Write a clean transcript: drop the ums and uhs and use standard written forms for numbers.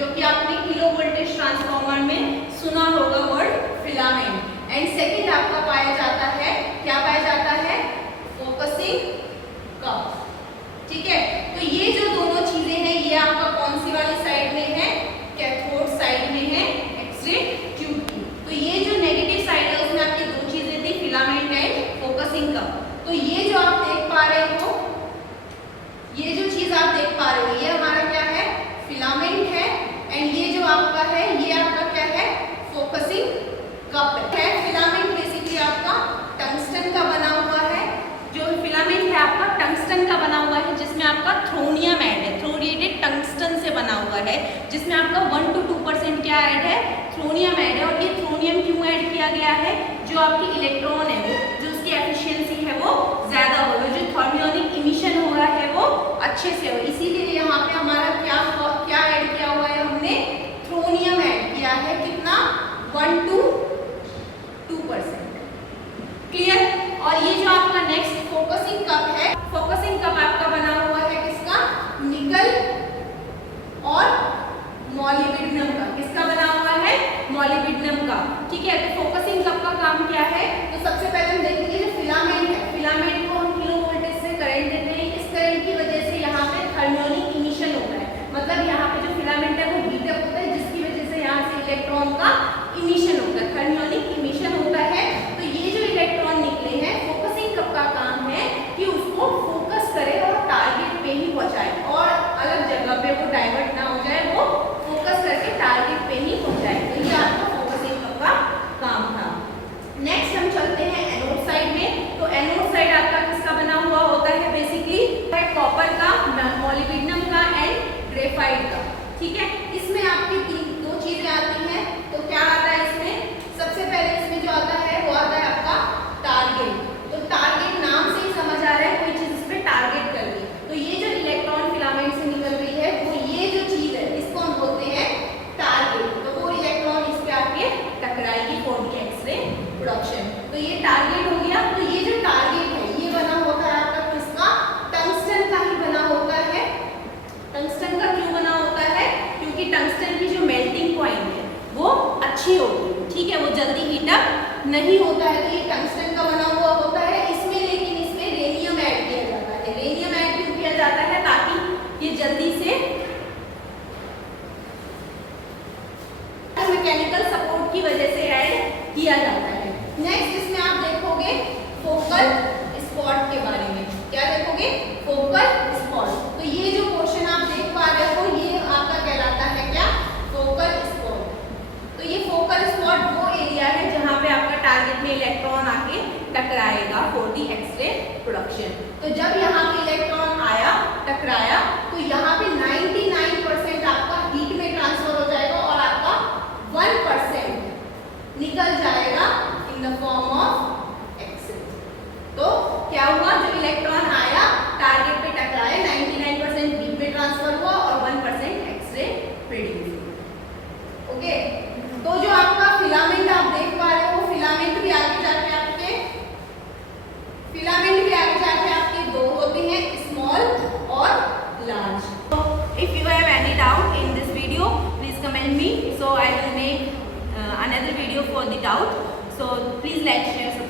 जो कि आपने किलो वोल्टेज ट्रांसफार्मर में सुना होगा वर्ड फिलामेंट। एंड सेकंड आपका पाया जाता है, क्या पाया जाता है, फोकसिंग कप। ठीक है, तो ये जो दोनों चीजें हैं ये आपका कौन सी वाली साइड में है, कैथोड साइड में है एक्सरे ट्यूब की। तो ये जो नेगेटिव साइड है उसमें आपकी दो चीजें थी, फिलामेंट एंड फोकसिंग कप। तो ये जो आप देख पा रहे हो, ये जो चीज आप देख पा रहे हो ये हमारा क्या है, फिलामेंट है। एंड ये जो आपका है ये आपका क्या है, फोकसिंग कप है। फिलामेंट बेसिकली आपका टंगस्टन का बना हुआ है, जो फिलामेंट है आपका टंगस्टन का बना हुआ है, जिसमें आपका थ्रोनियम ऐड है, थ्रोरिएटेड टंगस्टन से बना हुआ है, जिसमें आपका 1 to 2% क्या ऐड है, थ्रोनियम ऐड है। और ये थ्रोनियम क्यों ऐड किया गया है, जो आपकी इलेक्ट्रॉन है वो, जो उसकी एफिशिएंसी है वो ज्यादा हो, जो थर्मियोनिक इमिशन हो रहा है वो अच्छे से हो, इसीलिए यहाँ पे हमारा क्या ऐड किया हुआ है, हमने थ्रोनियम ऐड किया है। कितना, 1 to 2%। क्लियर। और ये जो आपका नेक्स्ट फोकसिंग कप है, फोकसिंग कप आपका बना हुआ है किसका, निकल और मॉलिब्डेनम का। किसका बना हुआ है, मॉलिब्डेनम का। ठीक है, तो फोकसिंग कप का काम क्या है, तो सबसे पहले हम देखेंगे जो फिलामेंट है, फिलामेंट को हम किलो वोल्टेज से करंट देते हैं। इस करंट की वजह से यहाँ पे थर्मियोनिक इमिशन होता है, मतलब यहाँ पे जो फिलामेंट है वो हीटअप होता है, जिसकी वजह से यहाँ से इलेक्ट्रॉन का इमिशन होता है, थर्मियोनिक इमिशन होता है। तो ये जो इलेक्ट्रॉन निकले हैं, फोकसिंग कप का काम है कि उसको फोकस करे और टारगेट पे ही पहुंचाए, और अलग जगह पे वो डाइवर्ट ना हो जाए, वो फोकस करके टारगेट पे ही पहुंचाए। तो ये आपका फोकसिंग कप का काम था। नेक्स्ट हम चलते हैं एनोड साइड में। तो एनोड साइड आपका किसका बना हुआ होता है, बेसिकली कॉपर का, मॉलिब्डेनम का एंड ग्रेफाइट का। ठीक है, इसमें आपकी दो चीजें आती हैं। तो क्या आता है इसमें, सबसे पहले इसमें जो आता है वो आता है आपका टारगेट। तो टारगेट नाम से ही समझ आ रहा है कोई चीज इस पे टारगेट कर दी। तो ये जो इलेक्ट्रॉन फिलामेंट से निकल रही है वो ये जो चीज है इसको हम बोलते हैं टारगेट। तो वो इलेक्ट्रॉन इस पे आके टकराएगी फॉर द एक्सरे प्रोडक्शन। तो ये टारगेट हो गया। तो ये जो टारगेट है ये बना होता है आपका किसका, टंगस्टन का ही बना होता है। टंगस्टन का क्यों बना होता है, क्योंकि टंगस्टन की जो मेल्टिंग पॉइंट है वो अच्छी होती है। ठीक है, वो जल्दी हीटअप नहीं होता है, तो ये टंगस्टन का बना हुआ होता है। इसमें लेकिन इसमें रेनियम ऐड किया जाता है। रेनियम ऐड क्यों किया जाता है, ताकि ये जल्दी से मैकेनिकल सपोर्ट की वजह से ऐड किया जाता है। नेक्स्ट इसमें आप देखोगे फोकल स्पॉट के बारे में। क्या देखोगे, फोकल स्पॉट। तो ये जो पोर्शन आप देख पा रहे हो ये आपका कहलाता है क्या, फोकल स्पॉट। तो ये फोकल स्पॉट वो एरिया है जहाँ पे आपका टारगेट में इलेक्ट्रॉन आके टकराएगा फॉर दी एक्सरे प्रोडक्शन। तो जब यहाँ पे इलेक्ट्रॉन आया, टकराया, तो यहाँ पे 99% आपका हीट में ट्रांसफर हो जाएगा और आपका 1% निकल जाएगा in the form of x-ray. तो क्या हुआ, जो इलेक्ट्रॉन आया टारगेट पे टकराया, 99% हीट में ट्रांसफर हुआ और 1% एक्सरे प्रोड्यूस हुआ। ओके, तो जो आपका फिलामेंट आप देख पा रहे हो, फिलामेंट भी आगे जाके आपके दो होते हैं, स्मॉल और large. If you have any doubt in this video please comment me, so I will make another video for the doubt. So please like, share, subscribe.